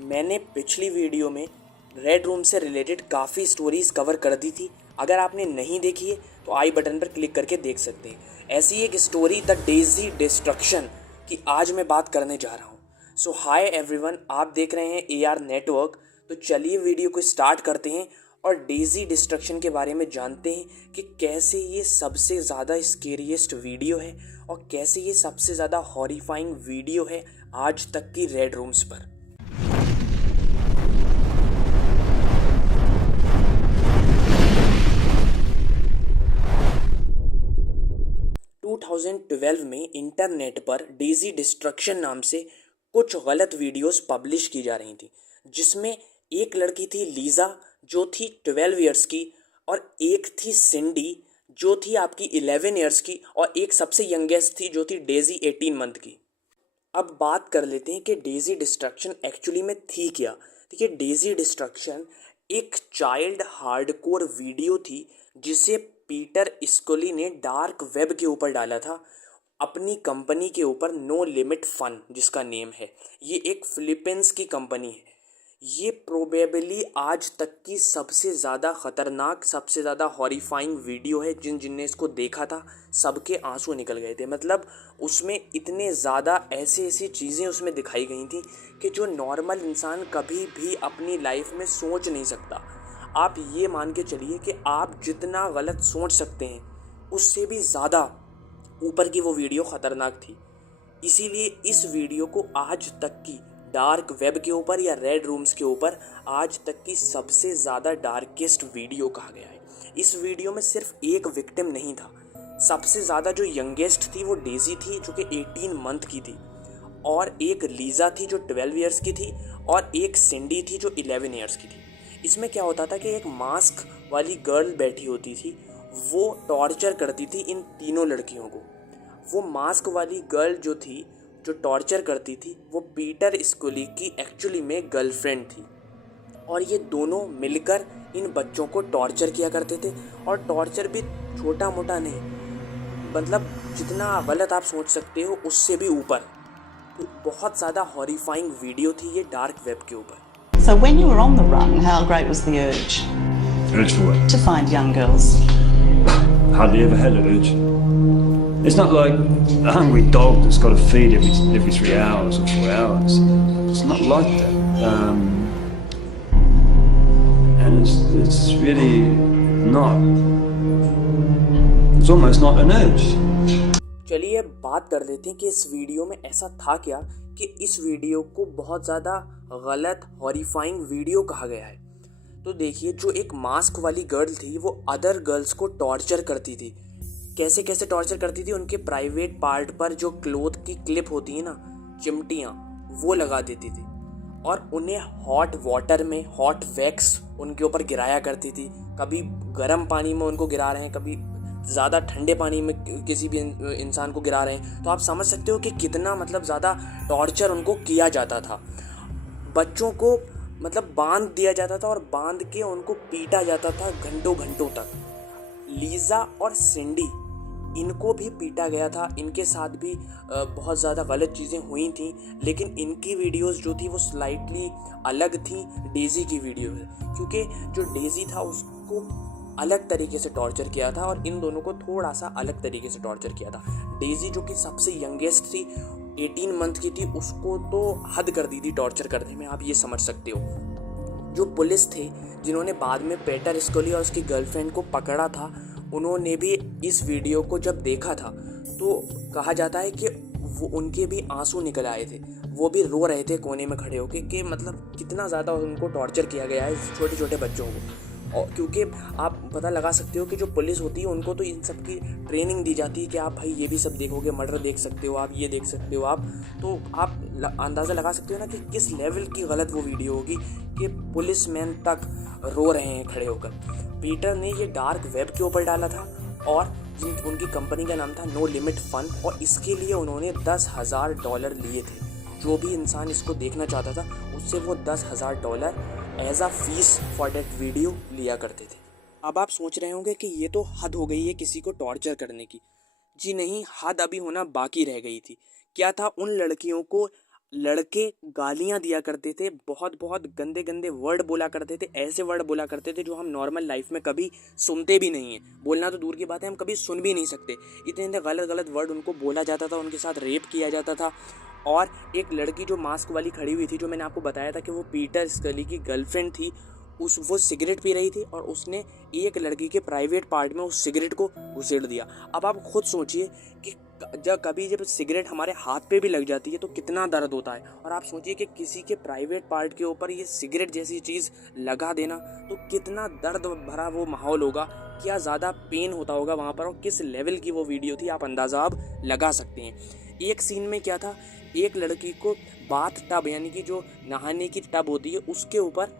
मैंने पिछली वीडियो में रेड रूम से रिलेटेड काफ़ी स्टोरीज़ कवर कर दी थी। अगर आपने नहीं देखी है तो आई बटन पर क्लिक करके देख सकते हैं। ऐसी एक स्टोरी द डेज़ी डिस्ट्रक्शन की आज मैं बात करने जा रहा हूँ। सो हाय एवरीवन, आप देख रहे हैं AR नेटवर्क। तो चलिए वीडियो को स्टार्ट करते हैं और डेज़ी डिस्ट्रक्शन के बारे में जानते हैं कि कैसे ये सबसे ज़्यादा स्केरियस्ट वीडियो है और कैसे ये सबसे ज़्यादा हॉरिफाइंग वीडियो है आज तक की रेड रूम्स पर। 2012 में इंटरनेट पर डेज़ी डिस्ट्रक्शन नाम से कुछ गलत वीडियोस पब्लिश की जा रही थी, जिसमें एक लड़की थी लीज़ा जो थी 12 इयर्स की, और एक थी सिंडी जो थी आपकी 11 इयर्स की, और एक सबसे यंगेस्ट थी जो थी डेज़ी 18 मंथ की। अब बात कर लेते हैं कि डेज़ी डिस्ट्रक्शन एक्चुअली में थी क्या। देखिए, डेज़ी डिस्ट्रक्शन एक चाइल्ड हार्डकोर वीडियो थी जिसे पीटर स्कोली ने डार्क वेब के ऊपर डाला था, अपनी कंपनी के ऊपर नो लिमिट फन जिसका नेम है। ये एक फिलीपींस की कंपनी है। ये प्रोबेबली आज तक की सबसे ज़्यादा ख़तरनाक, सबसे ज़्यादा हॉरिफाइंग वीडियो है। जिनने इसको देखा था सबके आंसू निकल गए थे। मतलब उसमें इतने ज़्यादा ऐसी चीज़ें उसमें दिखाई गई थी कि जो नॉर्मल इंसान कभी भी अपनी लाइफ में सोच नहीं सकता। आप ये मान के चलिए कि आप जितना गलत सोच सकते हैं उससे भी ज़्यादा ऊपर की वो वीडियो ख़तरनाक थी। इसीलिए इस वीडियो को आज तक की डार्क वेब के ऊपर या रेड रूम्स के ऊपर आज तक की सबसे ज़्यादा डार्केस्ट वीडियो कहा गया है। इस वीडियो में सिर्फ एक विक्टिम नहीं था। सबसे ज़्यादा जो यंगेस्ट थी वो डेज़ी थी जो कि 18 मंथ की थी, और एक लीज़ा थी जो 12 इयर्स की थी, और एक सिंडी थी जो 11 इयर्स की थी। इसमें क्या होता था कि एक मास्क वाली गर्ल बैठी होती थी, वो टॉर्चर करती थी इन तीनों लड़कियों को। वो मास्क वाली गर्ल जो थी, जो टॉर्चर करती थी, वो पीटर स्कोली की एक्चुअली में गर्लफ्रेंड थी, और ये दोनों मिलकर इन बच्चों को टॉर्चर किया करते थे। और टॉर्चर भी छोटा मोटा नहीं, मतलब जितना गलत आप सोच सकते हो उससे भी ऊपर। तो बहुत ज़्यादा हॉरिफाइंग वीडियो थी ये डार्क वेब के ऊपर। So when you were on the run, how great was the urge? Urge for what? To find young girls. Hardly ever had an urge. It's not like a hungry dog that's got to feed every 3 hours or 4 hours. It's not like that. And it's really not. It's almost not an urge. चलिए बात कर लेते हैं कि इस video में ऐसा था क्या कि इस वीडियो को बहुत ज़्यादा गलत हॉरिफाइंग वीडियो कहा गया है। तो देखिए, जो एक मास्क वाली गर्ल थी वो अदर गर्ल्स को टॉर्चर करती थी। कैसे कैसे टॉर्चर करती थी? उनके प्राइवेट पार्ट पर जो क्लोथ की क्लिप होती है ना, चिमटियाँ, वो लगा देती थी, और उन्हें हॉट वाटर में हॉट वैक्स उनके ऊपर गिराया करती थी। कभी गर्म पानी में उनको गिरा रहे हैं, कभी ज़्यादा ठंडे पानी में किसी भी इंसान को गिरा रहे हैं। तो आप समझ सकते हो कि कितना मतलब ज़्यादा टॉर्चर उनको किया जाता था। बच्चों को मतलब बांध दिया जाता था और बांध के उनको पीटा जाता था घंटों घंटों तक। लीज़ा और सिंडी, इनको भी पीटा गया था। इनके साथ भी बहुत ज़्यादा गलत चीज़ें हुई थी, लेकिन इनकी वीडियोस जो थी वो स्लाइटली अलग थी डेज़ी की वीडियो से, क्योंकि जो डेज़ी था उसको अलग तरीके से टॉर्चर किया था और इन दोनों को थोड़ा सा अलग तरीके से टॉर्चर किया था। डेज़ी जो कि सबसे यंगेस्ट थी, 18 मंथ की थी, उसको तो हद कर दी थी टॉर्चर करने में, आप ये समझ सकते हो। जो पुलिस थे जिन्होंने बाद में पीटर स्कोली और उसकी गर्लफ्रेंड को पकड़ा था, उन्होंने भी इस वीडियो को जब देखा था तो कहा जाता है कि वो उनके भी आंसू निकल आए थे। वो भी रो रहे थे कोने में खड़े होकर कि मतलब कितना ज़्यादा उनको टॉर्चर किया गया है छोटे छोटे बच्चों को। और क्योंकि आप पता लगा सकते हो कि जो पुलिस होती है उनको तो इन सब की ट्रेनिंग दी जाती है कि आप भाई ये भी सब देखोगे, मर्डर देख सकते हो आप, ये देख सकते हो आप। तो आप अंदाज़ा लगा सकते हो ना कि किस लेवल की गलत वो वीडियो होगी कि पुलिसमैन तक रो रहे हैं खड़े होकर। पीटर ने ये डार्क वेब के ऊपर डाला था, और उनकी कंपनी का नाम था नो लिमिट फन, और इसके लिए उन्होंने $10,000 लिए थे। जो भी इंसान इसको देखना चाहता था उससे वो $10,000 as a fees for that video लिया करते थे। अब आप सोच रहे होंगे कि ये तो हद हो गई है किसी को टॉर्चर करने की। जी नहीं, हद अभी होना बाकी रह गई थी। क्या था? उन लड़कियों को लड़के गालियाँ दिया करते थे, बहुत बहुत गंदे गंदे वर्ड बोला करते थे, ऐसे वर्ड बोला करते थे जो हम नॉर्मल लाइफ में कभी सुनते भी नहीं हैं। बोलना तो दूर की बात है, हम कभी सुन भी नहीं सकते। इतने इतने गलत गलत वर्ड उनको बोला जाता था, उनके साथ रेप किया जाता था। और एक लड़की जो मास्क वाली खड़ी हुई थी, जो मैंने आपको बताया था कि वो पीटर स्कली की गर्लफ्रेंड थी, वो सिगरेट पी रही थी और उसने एक लड़की के प्राइवेट पार्ट में उस सिगरेट को घुसेड़ दिया। अब आप खुद सोचिए कि जब सिगरेट हमारे हाथ पे भी लग जाती है तो कितना दर्द होता है, और आप सोचिए कि किसी के प्राइवेट पार्ट के ऊपर ये सिगरेट जैसी चीज़ लगा देना तो कितना दर्द भरा वो माहौल होगा, क्या ज़्यादा पेन होता होगा वहाँ पर, और किस लेवल की वो वीडियो थी आप अंदाज़ा अब लगा सकते हैं। एक सीन में क्या था, एक लड़की को बाथ टब यानी कि जो नहाने की टब होती है उसके ऊपर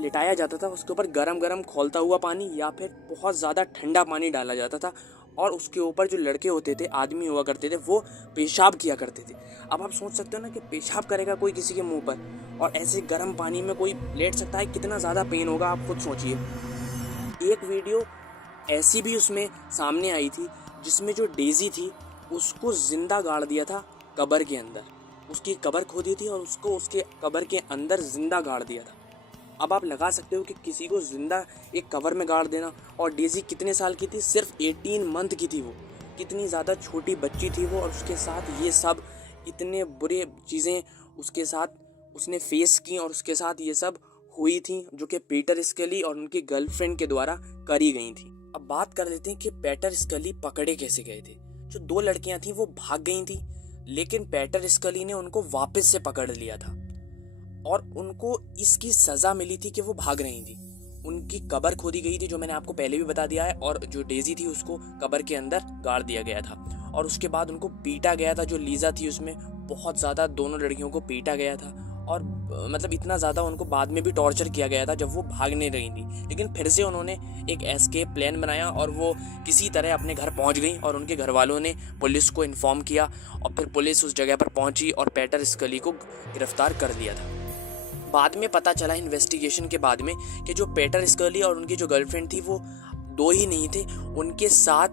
लिटाया जाता था, उसके ऊपर गरम गरम खौलता हुआ पानी या फिर बहुत ज़्यादा ठंडा पानी डाला जाता था, और उसके ऊपर जो लड़के होते थे, आदमी हुआ करते थे, वो पेशाब किया करते थे। अब आप सोच सकते हो ना कि पेशाब करेगा कोई किसी के मुंह पर, और ऐसे गर्म पानी में कोई लेट सकता है, कितना ज़्यादा पेन होगा आप खुद सोचिए। एक वीडियो ऐसी भी उसमें सामने आई थी जिसमें जो डेजी थी उसको ज़िंदा गाड़ दिया था कब्र के अंदर, उसकी कब्र खोदी थी और उसको उसके कब्र के अंदर ज़िंदा गाड़ दिया था। अब आप लगा सकते हो कि किसी को ज़िंदा एक कवर में गाड़ देना, और डेजी कितने साल की थी, सिर्फ 18 मंथ की थी वो, कितनी ज़्यादा छोटी बच्ची थी वो, और उसके साथ ये सब इतने बुरे चीज़ें उसके साथ उसने फेस की और उसके साथ ये सब हुई थी, जो कि पीटर स्कली और उनकी गर्लफ्रेंड के द्वारा करी गई थी। अब बात कर लेते हैं कि पीटर स्कली पकड़े कैसे गए थे। जो 2 लड़कियां थीं वो भाग गई थी, लेकिन पीटर स्कली ने उनको वापस से पकड़ लिया था और उनको इसकी सज़ा मिली थी कि वो भाग रही थी। उनकी कब्र खोदी गई थी, जो मैंने आपको पहले भी बता दिया है, और जो डेजी थी उसको कब्र के अंदर गाड़ दिया गया था, और उसके बाद उनको पीटा गया था। जो लीजा थी उसमें बहुत ज़्यादा दोनों लड़कियों को पीटा गया था, और मतलब इतना ज़्यादा उनको बाद में भी टॉर्चर किया गया था जब वो भागने रही थी। लेकिन फिर से उन्होंने एक एस्केप प्लान बनाया और वो किसी तरह अपने घर पहुंच गई, और उनके घर वालों ने पुलिस को इन्फॉर्म किया, और फिर पुलिस उस जगह पर पहुंची और पीटर स्कली को गिरफ्तार कर लिया था। बाद में पता चला इन्वेस्टिगेशन के बाद में कि जो पीटर स्कली और उनकी जो गर्लफ्रेंड थी वो 2 ही नहीं थे, उनके साथ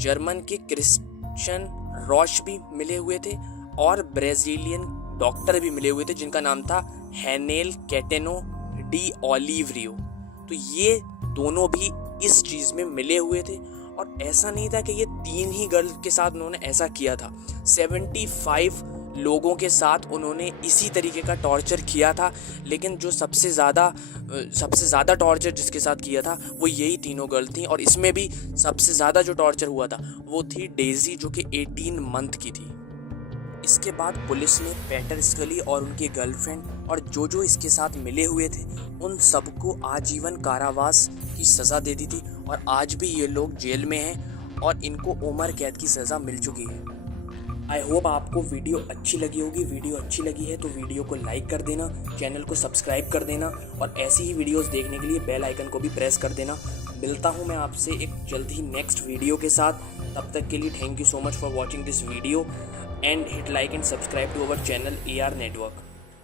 जर्मन के क्रिश्चियन रॉश भी मिले हुए थे और ब्राज़ीलियन डॉक्टर भी मिले हुए थे जिनका नाम था हेनेल कैटेनो डी ओलिवरियो। तो ये दोनों भी इस चीज़ में मिले हुए थे, और ऐसा नहीं था कि ये 3 ही गर्ल के साथ उन्होंने ऐसा किया था, 75 लोगों के साथ उन्होंने इसी तरीके का टॉर्चर किया था। लेकिन जो सबसे ज़्यादा टॉर्चर जिसके साथ किया था वो यही तीनों गर्ल थी, और इसमें भी सबसे ज़्यादा जो टॉर्चर हुआ था वो थी डेजी, जो कि 18 मंथ की थी। इसके बाद पुलिस ने पीटर स्कली और उनकी गर्लफ्रेंड और जो इसके साथ मिले हुए थे उन सबको आजीवन कारावास की सज़ा दे दी थी, और आज भी ये लोग जेल में हैं और इनको उम्र कैद की सज़ा मिल चुकी है। आई होप आपको वीडियो अच्छी लगी होगी। वीडियो अच्छी लगी है तो वीडियो को लाइक कर देना, चैनल को सब्सक्राइब कर देना, और ऐसी ही वीडियोस देखने के लिए बेल आइकन को भी प्रेस कर देना। मिलता हूँ मैं आपसे एक जल्द ही नेक्स्ट वीडियो के साथ। तब तक के लिए thank you so much for watching this video, and hit like and subscribe to our channel AR network.